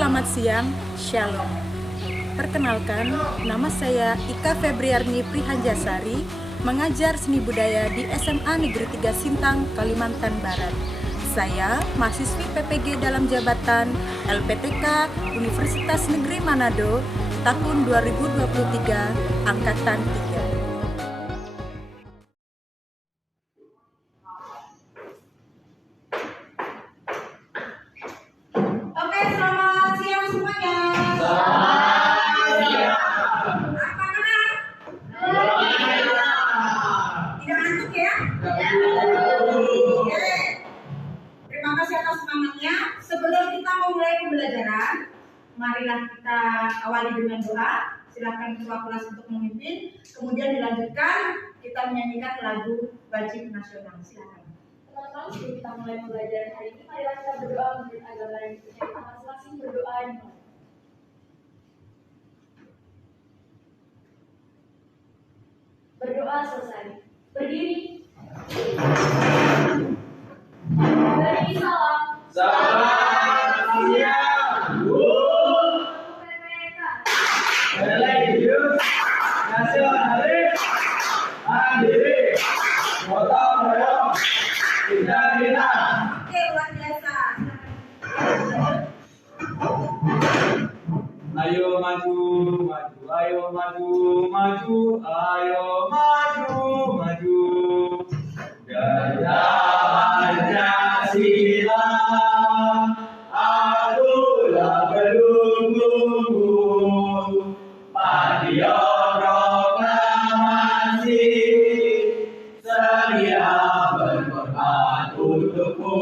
Selamat siang, Shalom. Perkenalkan, nama saya Ika Febriarni Prihanjasari, mengajar seni budaya di SMA Negeri 3 Sintang, Kalimantan Barat. Saya mahasiswi PPG dalam jabatan LPTK Universitas Negeri Manado tahun 2023, Angkatan 3. Oke, selamat siang semuanya. Apa kabar? Tidak ngantuk ya? Oke. Terima kasih atas semangatnya. Sebelum kita memulai pembelajaran, marilah kita awali dengan doa. Silakan ketua kelas untuk memimpin. Kemudian dilanjutkan kita menyanyikan lagu wajib nasional. Silakan. Teman-teman, sebelum kita mulai pembelajaran hari ini, marilah kita berdoa menurut agama yang kita masing-masing berdoa dimulai. Berdoa selesai. Berdiri. Beri salam. Selamat siang, Bu. PPK. Religius nasionalis mandiri gotong royong integritas. Oke, luar biasa. Ayo maju, maju, ayo maju, maju, ayo maju, maju. Gaya Pancasila, akulah pelukmu. Patrio proklamasi, sedia berkorban untukmu.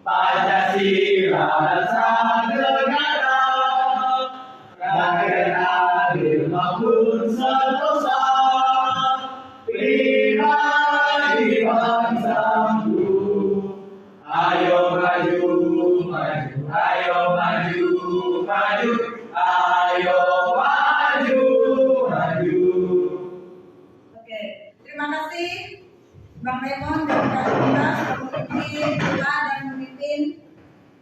Pancasila sang negara, rakyat adil makmur sentosa, pribadi bangsaku. Ayo maju, maju, ayo maju, maju, ayo maju, maju. Oke, terima kasih Bang Lemon dan Kak Rita sudah memimpin doa dan memimpin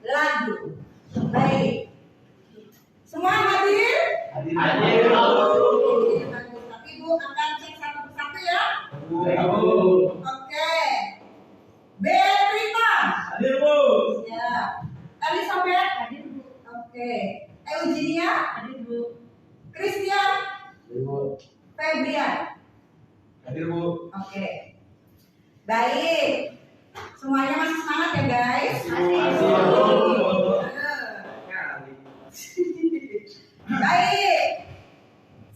lagu. Baik, semua hadir? Hadir, Bu. Oke, bagus. Tapi Bu akan cek satu persatu ya. Bu. Oke, Berita. Hadir, Bu. Ya, Elizabeth. Hadir, Bu. Oke, Eugenia. Hadir, Bu. Christian. Hadir, Bu. Febrian. Hadir, Bu. Oke, baik. Semuanya masih semangat ya guys? Masih, Bu. Baik.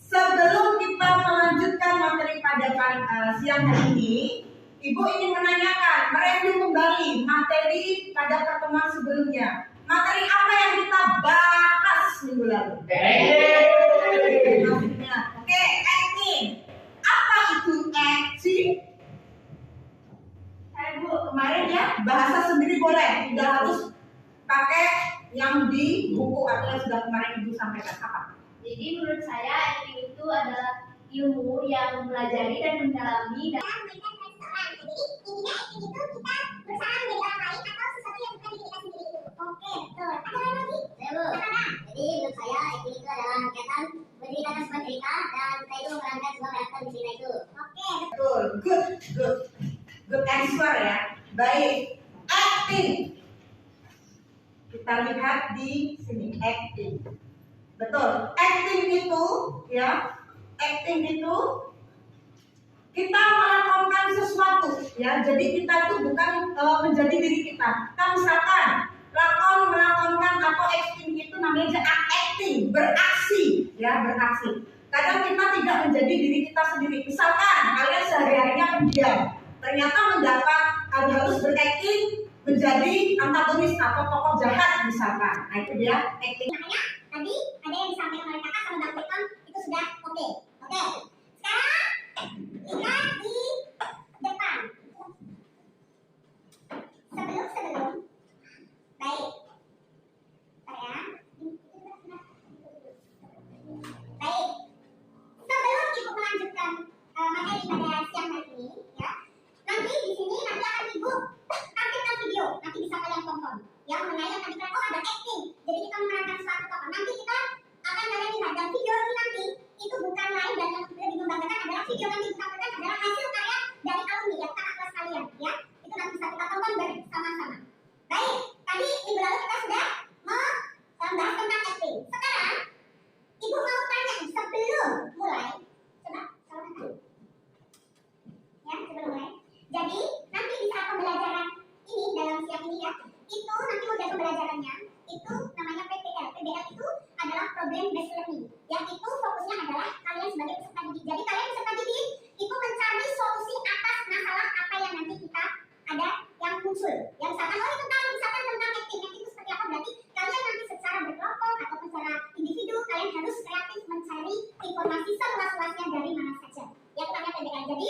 Sebelum kita melanjutkan materi pada siang hari ini, Ibu ingin menanyakan, mereview kembali materi pada pertemuan sebelumnya. Materi apa yang kita bahas minggu lalu? Maksudnya, oke, acting. Apa itu acting? Bu, kemarin ya, bahasa sendiri boleh, tidak harus pakai yang di buku atau yang sudah kemarin Ibu sampaikan. Apa? Jadi menurut saya acting itu adalah ilmu yang mempelajari dan mendalami dan memberikan restoran. Jadi intinya acting itu kita berusaha menjadi orang lain atau sesuatu yang bukan diri kita sendiri itu. Oke, betul. Ada lain lagi? Saya, Bu. Jadi menurut saya acting itu adalah kegiatan menceritakan sebuah cerita dan kita itu memerankan sebuah karakter di cerita itu. Oke, Betul, good answer ya. Baik, acting. Kita lihat di sini, acting. Betul, acting itu ya, acting itu kita melakukan sesuatu ya. Jadi kita itu bukan menjadi diri kita. Kita misalkan melakukan atau acting itu namanya acting, beraksi ya, beraksi. Kadang kita tidak menjadi diri kita sendiri. Misalkan kalian sehari-harinya pendiam, ternyata harus berakting menjadi antagonis atau tokoh jahat misalkan. Nah itu dia acting. makanya tadi ada yang disampaikan oleh kakak sama Bang Tekon itu sudah oke. Oke, sekarang lihat di depan. Sebelum, baik. Bentar ya. Baik. Sebelum Ibu melanjutkan materi pada siang hari ini, ya. Nanti di sini nanti akan Ibu tampilkan video, nanti bisa kalian tonton. Ya mengenai yang tadi kan ada acting. Jadi kita muncul. Ya misalkan tentang acting itu seperti apa, berarti kalian nanti secara berkelompok ataupun secara individu kalian harus kreatif mencari informasi seluas-luasnya dari mana saja. Ya itu namanya PBL. Jadi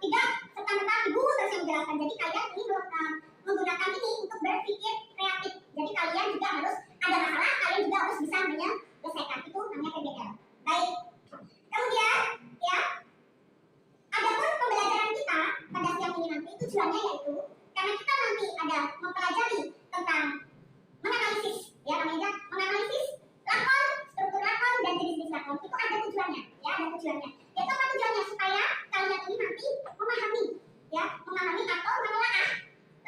tidak serta-merta ibu terus yang menjelaskan. Jadi kalian ini menggunakan ini untuk berpikir kreatif. Jadi kalian juga harus ada masalah, kalian juga harus bisa menyelesaikan. Itu namanya PBL. Baik. Kemudian ya, adapun pembelajaran kita pada siang ini nanti tujuannya yaitu karena kita nanti ada mempelajari tentang menganalisis, ya namanya menganalisis lakon, struktur lakon dan jenis-jenis lakon. Itu ada tujuannya, ya ada tujuannya. Yaitu apa tujuannya? Supaya kalian ini nanti memahami, ya memahami atau menelaah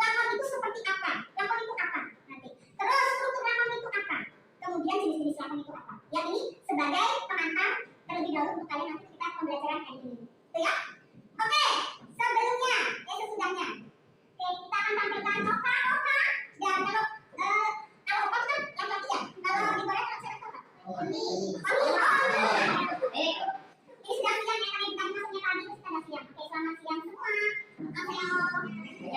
lakon itu seperti apa, lakon itu apa nanti. Terus struktur lakon itu apa, kemudian jenis-jenis lakon itu apa. Yang ini sebagai pengantar terlebih dahulu untuk kalian nanti kita pembelajaran hari ini. Itu ya. Oke, sebelumnya, sesudahnya. Oke, kita akan tampilkan Oka. Dan kalau Oka kan laki-laki ya. Kalau di Korea kan cewek apa? Ini sudah siang ya, kalian bukan masuknya tadi, itu sudah siang. Oke, selamat siang semua. Ayo.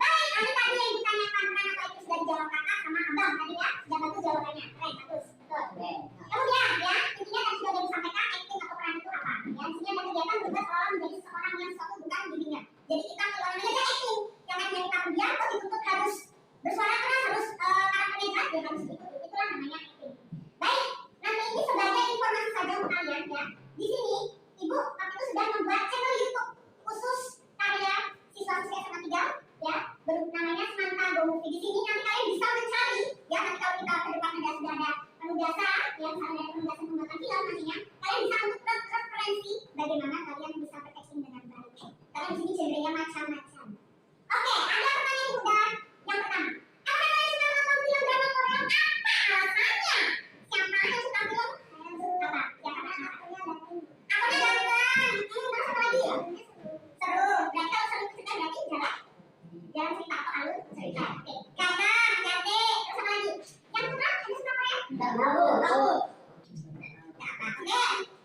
Baik, kami tadi yang ditanyakan kenapa itu sudah dijawab kakak sama abang tadi ya. Sudah bagus jawabannya. Keren, bagus. Betul. Kemudian ya, intinya tadi sudah disampaikan acting atau peran itu apa. Ya, intinya ada kegiatan berubah seolah menjadi seseorang yang suatu bukan dirinya. Jadi kita keluar menjadi acting. Yang akan kita kemudian kok dituntut harus bersuara keras, harus karakternya jelas, ya harus ikut. Itulah namanya acting. Baik, nanti ini sebagai informasi saja untuk kalian ya. Di sini, Ibu waktu itu sudah membuat channel YouTube khusus karya siswa-siswa SMA 3 ya, namanya Semanta Go Movie. Di sini nanti kalian bisa mencari ya, nanti kalau kita ke depan sudah ada penugasan ya, misalnya ada penugasan pembuatan film nantinya, kalian bisa untuk referensi bagaimana kalian bisa berakting dengan baik. Karena di sini genrenya macam-macam. Oke, ada pertanyaan mudah. Yang pertama, apa kalian suka nonton film drama Korea? Apa alasannya? Siapa yang suka film? Apa? Ya karena akunnya ganteng. Akunnya ganteng. Terus apa lagi? Seru. Berarti kalau seru cerita berarti jalan cerita atau alur cerita. Oke. Ganteng, cantik. Terus apa lagi? Yang kedua, ada suka Korea? Tahu. Oke.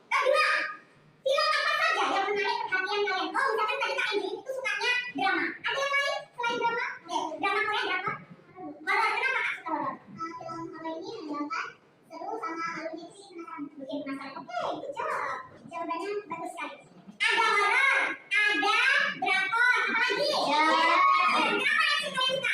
Kedua, film apa saja yang menarik perhatian kalian? Oh, misalkan tadi Kak Indri itu sukanya drama. Ada yang lain selain drama? Oke, drama Korea, drama. Horor, kenapa Kak suka horor? Film horor ini menyenangkan, seru sama alurnya sih bikin penasaran. Oke, itu jawabannya bagus sekali. Ada horor, ada drakor, apa lagi? Kenapa yang suka?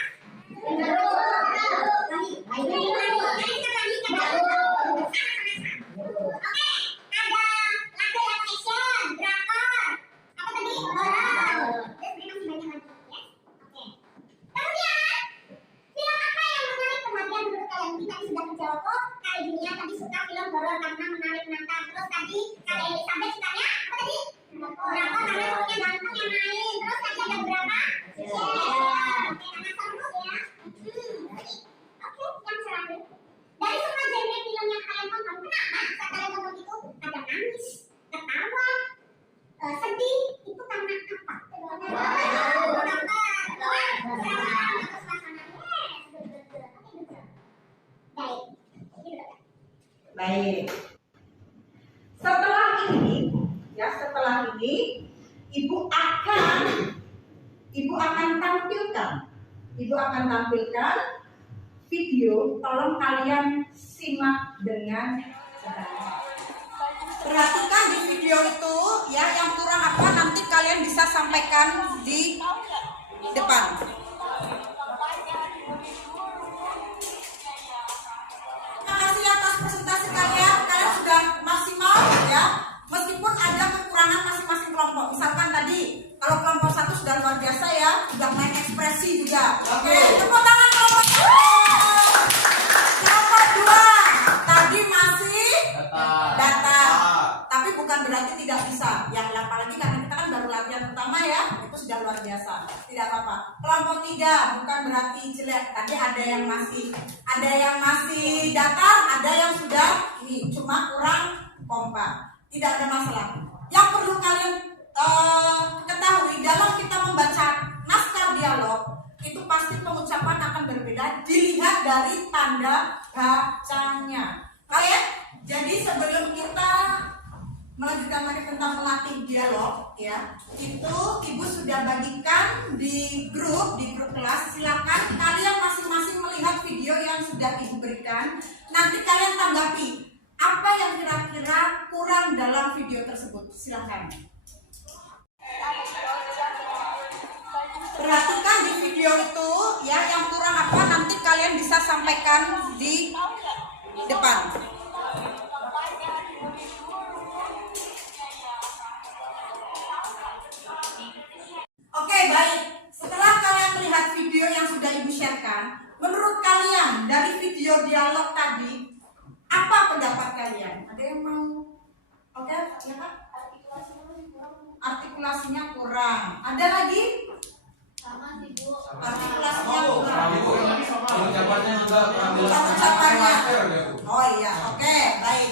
Dari semua genre film yang kalian tonton, kenapa saat kalian tonton itu ada nangis, ketawa, sedih, itu karena apa? Baik. Setelah ini, Ibu akan tampilkan video. Tolong kalian simak dengan baik. Perhatikan di video itu ya, yang kurang apa nanti kalian bisa sampaikan di depan. Terima kasih atas presentasi kalian sudah maksimal ya. Meskipun ada kekurangan masing-masing kelompok. Misalkan tadi kalau kelompok 1 sudah luar biasa ya, sudah main ekspresi juga. Oke, tepuk tangan kelompok 1. Kelompok 2 tadi masih data. Tapi bukan berarti tidak bisa. Yang apalagi karena kita kan baru latihan pertama ya, itu sudah luar biasa. Tidak apa-apa. Kelompok 3 bukan berarti jelek. Tadi ada yang masih datar, ada yang sudah ini cuma kurang kompak. Tidak ada masalah. Yang perlu kalian ketahui dalam kita membaca naskah dialog itu pasti pengucapan akan berbeda dilihat dari tanda bacanya. Kalian, jadi sebelum kita melanjutkan materi tentang pelatih dialog ya, itu ibu sudah bagikan di grup kelas. Silakan kalian masing-masing melihat video yang sudah ibu berikan. Nanti kalian tanggapi apa yang kira-kira kurang dalam video tersebut. Silakan. Perhatikan di video itu ya, yang kurang apa nanti kalian bisa sampaikan di depan. Oke, baik. Setelah kalian melihat video yang sudah ibu sharekan, menurut kalian dari video dialog tadi, apa pendapat kalian? Ada yang mau? Oke, ya Kak? Artikulasinya kurang. Ada lagi? Sama sih Bu. Artikulasinya kurang. Ucapannya juga Ucapannya. Oh iya, oke, baik.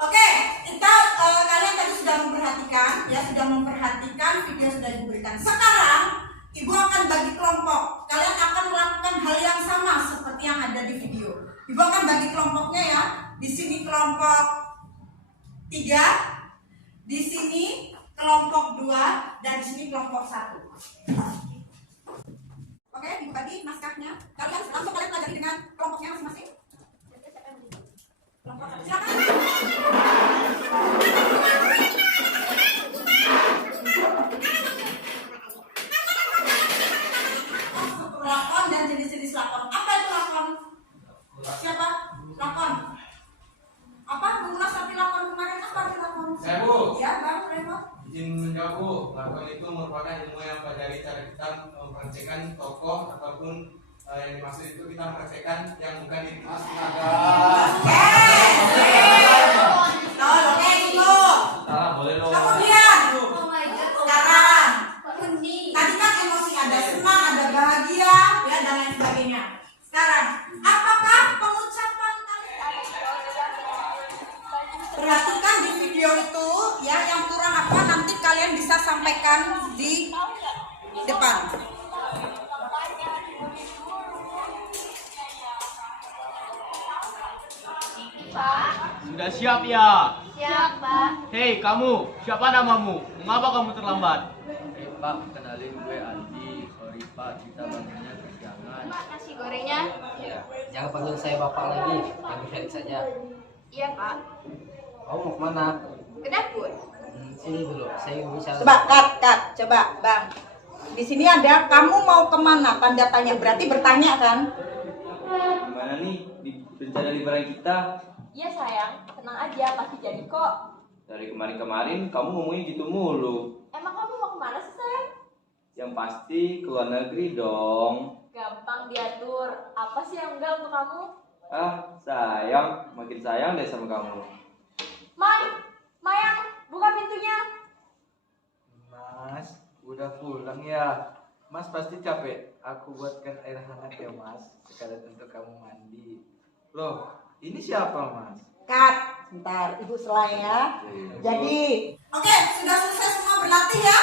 Oke, kita kalian tadi sudah memperhatikan, ya sudah memperhatikan video sudah diberikan. Sekarang ibu akan bagi kelompok. Kalian akan melakukan hal yang sama seperti yang ada di video. Ibu akan bagi kelompoknya ya. Di sini kelompok 3, di sini kelompok 2, dan di sini kelompok 1. Oke, ibu bagi naskahnya. Kalian langsung pelajari dengan kelompoknya masing-masing. Kelompok 1. Silakan. Lakon dan jenis-jenis lakon. Apa itu lakon? Siapa? Lakon. Apa? Mengulas arti lakon kemarin, apa arti lakon? Saya, Bu. Ya, Bang Remo. Izin menjawab, Bu. Lakon itu merupakan ilmu yang mempelajari cara kita mempraktekkan tokoh ataupun yang dimaksud itu kita mempraktekkan yang bukan diri kita sendiri. Oke, itu. Salah, boleh dong. Kemudian, Oh my god. sekarang Kuning. tadi kan emosi ada senang, ada bahagia, ya dan lain sebagainya. Sekarang, apakah pengucapan kalian? Perhatikan di video itu ya, yang kurang apa nanti kalian bisa sampaikan di depan. Sudah siap ya? Siap, Pak. Hei kamu, siapa namamu? Mengapa kamu terlambat? Pak, kenalin gue Andi. Sorry Pak, kita bangunnya kesiangan. Pak, nasi gorengnya? Iya, jangan panggil saya Bapak lagi, panggil Felix saja. Iya, Pak. Kamu mau kemana? Ke dapur. Sini dulu, saya bisa. Coba cut, coba Bang. Di sini ada kamu mau kemana? Tanda tanya, berarti bertanya kan? Gimana nih rencana liburan kita? Iya, sayang. Tenang aja, pasti jadi kok. Dari kemarin-kemarin kamu ngomongnya gitu mulu. Emang kamu mau kemana sih, sayang? Yang pasti ke luar negeri dong. Gampang diatur. Apa sih yang enggak untuk kamu? Ah, sayang, makin sayang deh sama kamu. Mayang, buka pintunya. Mas, udah pulang ya? Mas pasti capek. Aku buatkan air hangat ya Mas, sekalian untuk kamu mandi. Loh, ini siapa Mas? Cut, sebentar, Ibu selai ya. Jadi, oke, sudah selesai semua berlatih ya?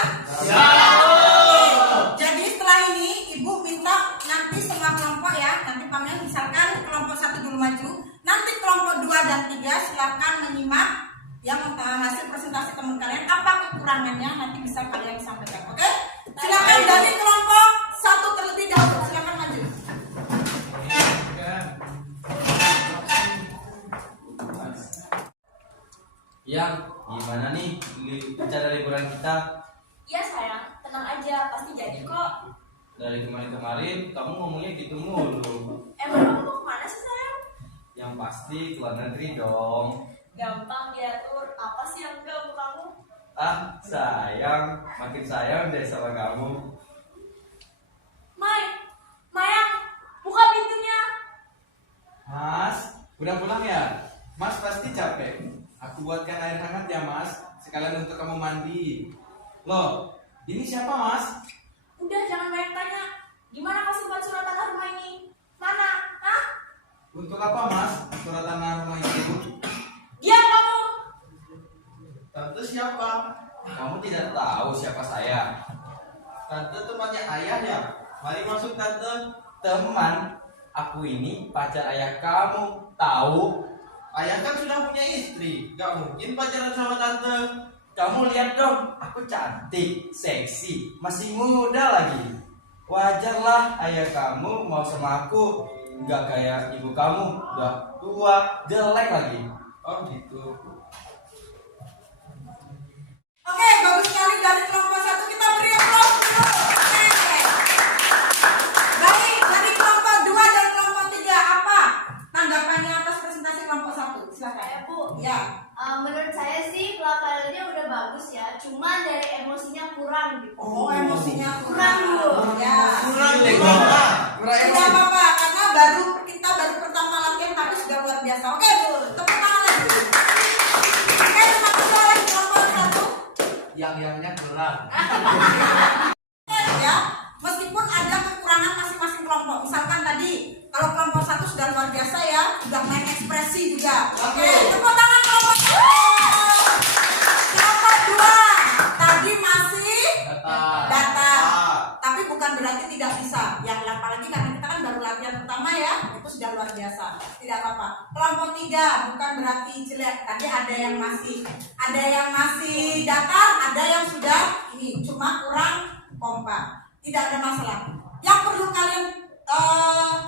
Jadi setelah ini Ibu minta nanti semua kelompok ya, nanti panggil misalkan kelompok 1 dulu maju, nanti kelompok 2 dan 3 silakan menyimak yang hasil presentasi teman kalian, apa kekurangannya nanti bisa kalian sampaikan, oke? Silakan dari kelompok 1 terlebih dahulu, silakan maju. Yang gimana nih rencana liburan kita? Iya, sayang. Tenang aja, pasti jadi kok. Dari kemarin-kemarin kamu ngomongnya gitu mulu. Emang kamu mau kemana sih, sayang? Yang pasti ke luar negeri dong. Gampang diatur. Apa sih yang enggak untuk kamu? Ah, sayang, makin sayang deh sama kamu. Mayang, buka pintunya. Mas, udah pulang ya? Mas pasti capek. Aku buatkan air hangat ya Mas, sekalian untuk kamu mandi. Loh, ini siapa Mas? Udah, jangan banyak tanya. Gimana kau simpan surat tanah rumah ini? Mana? Hah? Untuk apa Mas surat tanah rumah itu? Diam kamu. Tante siapa? Kamu tidak tahu siapa saya? Tante temannya ayah ya? Mari masuk Tante. Teman, aku ini pacar ayah kamu, tahu? ayah kan sudah punya istri, gak mungkin pacaran sama tante. Kamu lihat dong, aku cantik, seksi, masih muda lagi. Wajarlah ayah kamu mau sama aku. Nggak kayak ibu kamu, udah tua, jelek lagi. Oh gitu. Oke, bagus sekali dari kelompok 1, kita beri aplaus dulu. Oke. Baik, dari kelompok 2 dan kelompok 3, apa tanggapannya atas presentasi kelompok 1? Silakan. Bu, Ya. menurut saya sih pelafalannya udah bagus ya, cuma dari emosinya kurang gitu. Oh, emosinya Kurang dulu. Ya. Kurang deh Mama. Kurang Tidak emosi. apa-apa, karena kita baru pertama latihan tapi sudah luar biasa. Oke, Bu, tepuk tangan lagi. Oke, terima kasih oleh kelompok 1. Yang-yangnya kurang. Ya, meskipun ada kekurangan masing-masing kelompok. Misalkan tadi kalau kelompok 1 sudah luar biasa ya, sudah main ekspresi juga. Oke, tepuk tangan kelompok 1. Kelompok 2 tadi masih data. Tapi bukan berarti tidak bisa. Yang apalagi karena kita kan baru latihan pertama ya, itu sudah luar biasa. Tidak apa-apa. Kelompok 3 bukan berarti jelek. Tadi ada yang masih datar, ada yang sudah ini cuma kurang kompak. Tidak ada masalah. Yang perlu kalian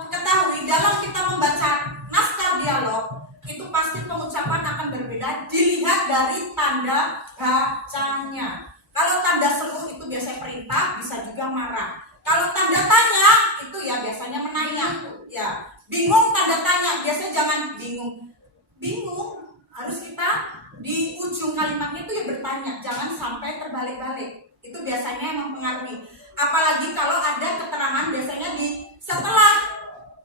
ketahui dalam kita membaca naskah dialog itu pasti pengucapan akan berbeda dilihat dari tanda bacanya. Kalau tanda seru itu biasanya perintah, bisa juga marah. Kalau tanda tanya itu ya biasanya menanya. Ya, bingung tanda tanya, biasanya jangan bingung. Bingung harus kita di ujung kalimatnya itu ya bertanya, jangan sampai terbalik-balik. Itu biasanya yang mempengaruhi. Apalagi kalau ada keterangan biasanya di setelah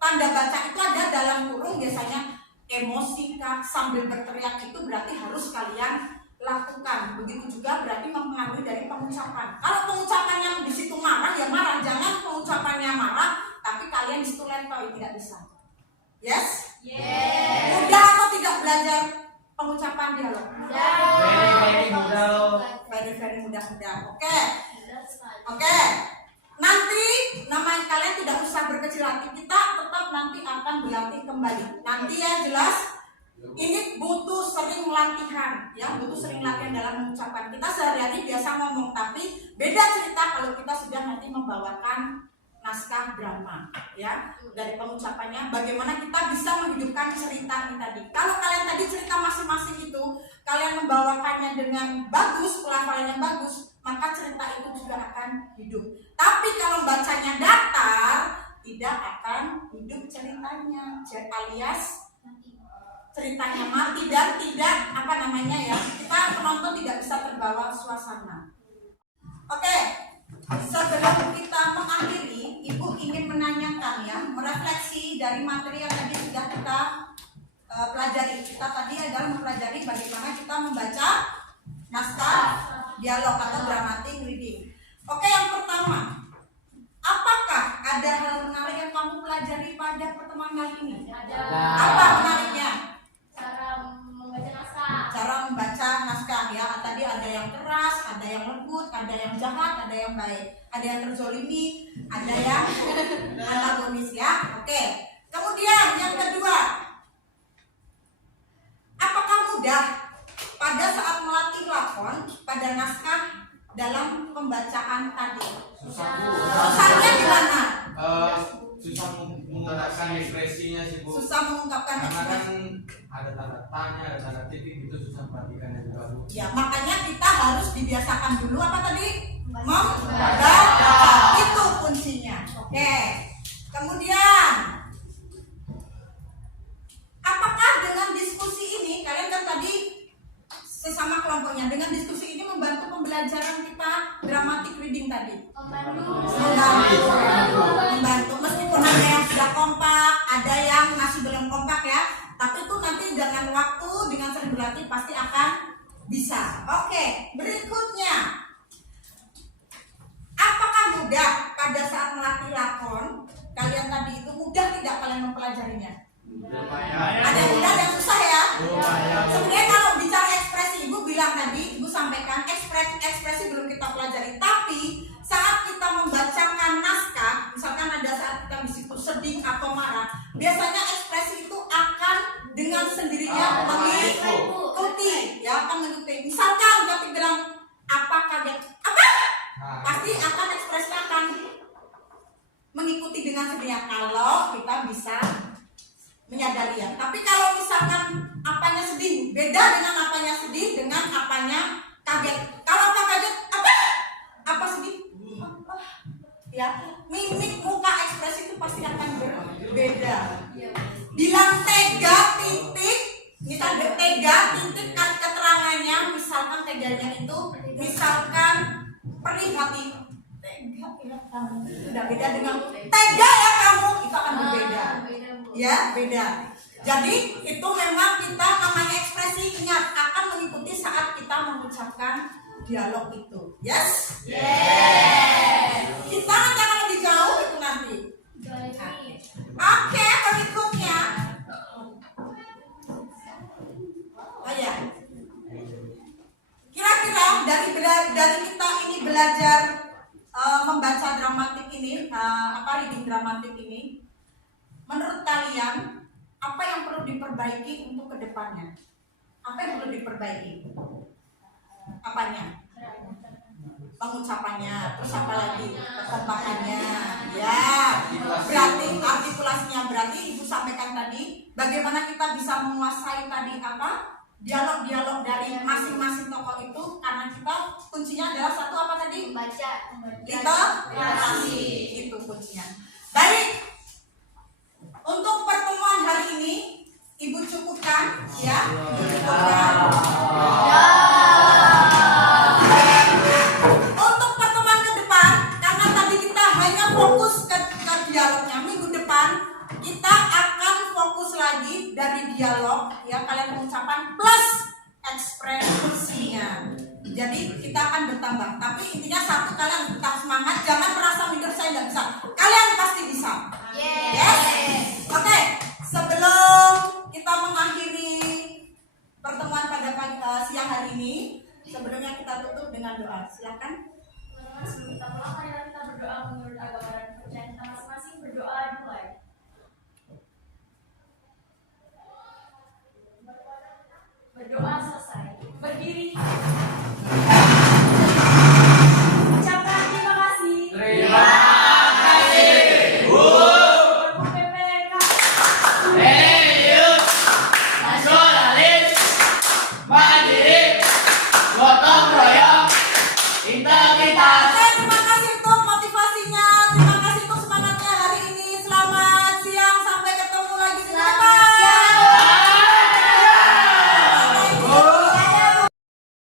tanda baca itu ada dalam kurung biasanya emosi kah sambil berteriak, itu berarti harus kalian lakukan. Begitu juga berarti mempengaruhi dari pengucapan. Kalau pengucapannya di situ marah ya marah, jangan pengucapannya marah tapi kalian di situ letoy, tidak bisa. Yes? Yes. Mudah atau tidak belajar pengucapan dialog? Very mudah loh. Very mudah. Oke. Nanti namanya kalian tidak usah berkecil hati, kita tetap nanti akan berlatih kembali. Nanti ya jelas. Ini butuh sering latihan, ya, butuh sering latihan dalam mengucapkan. Kita sehari-hari biasa ngomong, tapi beda cerita kalau kita sudah nanti membawakan naskah drama, ya. Dari pengucapannya, bagaimana kita bisa menghidupkan cerita ini tadi. Kalau kalian tadi cerita masing-masing itu, kalian membawakannya dengan bagus, pelafalannya bagus, maka cerita itu juga akan hidup. Tapi kalau bacanya datar, tidak akan hidup ceritanya, alias ceritanya mati dan tidak kita penonton tidak bisa terbawa suasana. Oke, sebelum kita mengakhiri, Ibu ingin menanyakan ya, merefleksi dari materi yang tadi sudah kita pelajari. Kita tadi adalah mempelajari bagaimana kita membaca naskah dialog atau dramatic reading. Oke, yang pertama, apakah ada hal menarik yang kamu pelajari pada pertemuan kali ini? Apa menariknya? Cara membaca naskah ya. Tadi ada yang keras, ada yang lembut, ada yang jahat, ada yang baik, ada yang terzolimi, ada yang antagonis ya. Oke. Kemudian yang kedua, apakah mudah pada saat melatih lakon pada naskah dalam pembacaan tadi? Susahnya di mana? Susah mengungkapkan ekspresinya sih Bu. Susah mengungkapkan Karena kan ekspresi. ada tanda tanya, ada tanda titik, itu susah perhatikannya juga Bu. Ya, makanya kita harus dibiasakan dulu apa tadi? Membaca. Itu kuncinya. Oke. Kemudian, apakah dengan diskusi ini kalian kan tadi sesama kelompoknya, dengan diskusi ini membantu pembelajaran kita dramatic reading tadi? Membantu. Meskipun ada yang sudah kompak, ada yang masih belum kompak ya, tapi itu nanti dengan waktu, dengan sering berlatih pasti akan bisa. Oke, berikutnya, apakah mudah pada saat melatih lakon? Kalian tadi itu mudah tidak kalian mempelajarinya? Ada yang mudah dan susah ya? Sebenarnya kalau bicara ekspresi, Ibu bilang tadi, Ibu sampaikan ekspresi belum kita pelajari, tapi saat kita membacakan naskah, misalkan ada saat kita di situ sedih atau marah, biasanya ekspresi itu akan dengan sendirinya mengikuti dengan sendirinya kalau kita bisa menyadari ya. Tapi kalau misalkan apanya sedih, beda dengan apanya sedih dengan apanya kaget. Kalau apa kaget, apa sedih? Apa? Ya, mimik muka ekspresi itu pasti akan berbeda. Bilang tega titik, kita tega titik keterangannya, misalkan teganya itu, misalkan perih hati. Tega ya kamu, sudah beda dengan tega ya kamu, itu akan berbeda. Ya, beda. Jadi itu memang kita namanya ekspresi, ingat akan mengikuti saat kita mengucapkan dialog itu. Yes? Kita jangan lebih jauh itu nanti. Oke, berikutnya. Oh ya. Kira-kira dari kita ini belajar membaca dramatik ini, reading dramatik ini, menurut kalian apa yang perlu diperbaiki untuk kedepannya? Apa yang perlu diperbaiki? Apanya? Pengucapannya, terus apa lagi? Kekompakannya, ya. Berarti artikulasinya, berarti Ibu sampaikan tadi, bagaimana kita bisa menguasai tadi apa? Dialog-dialog dari masing-masing tokoh itu, karena kita kuncinya adalah satu apa tadi? Membaca. Literasi, itu kuncinya. Baik. Untuk pertemuan hari ini, Ibu cukupkan, ya. Ibu cukupkan. Untuk pertemuan ke depan, karena tadi kita hanya fokus ke dialognya, minggu depan kita akan fokus lagi dari dialog, ya, kalian pengucapan plus ekspresinya. Jadi kita akan bertambah. Tapi intinya satu, kalian tetap semangat, jangan merasa minder saya nggak bisa. Kalian pasti bisa. Yes. Oke, sebelum kita mengakhiri pertemuan pada siang hari ini, sebelumnya kita tutup dengan doa. Silakan. Sebelum kita pulang, marilah kita berdoa menurut agama dan kepercayaan kita masing-masing. Berdoa dimulai. Berdoa selesai. Berdiri.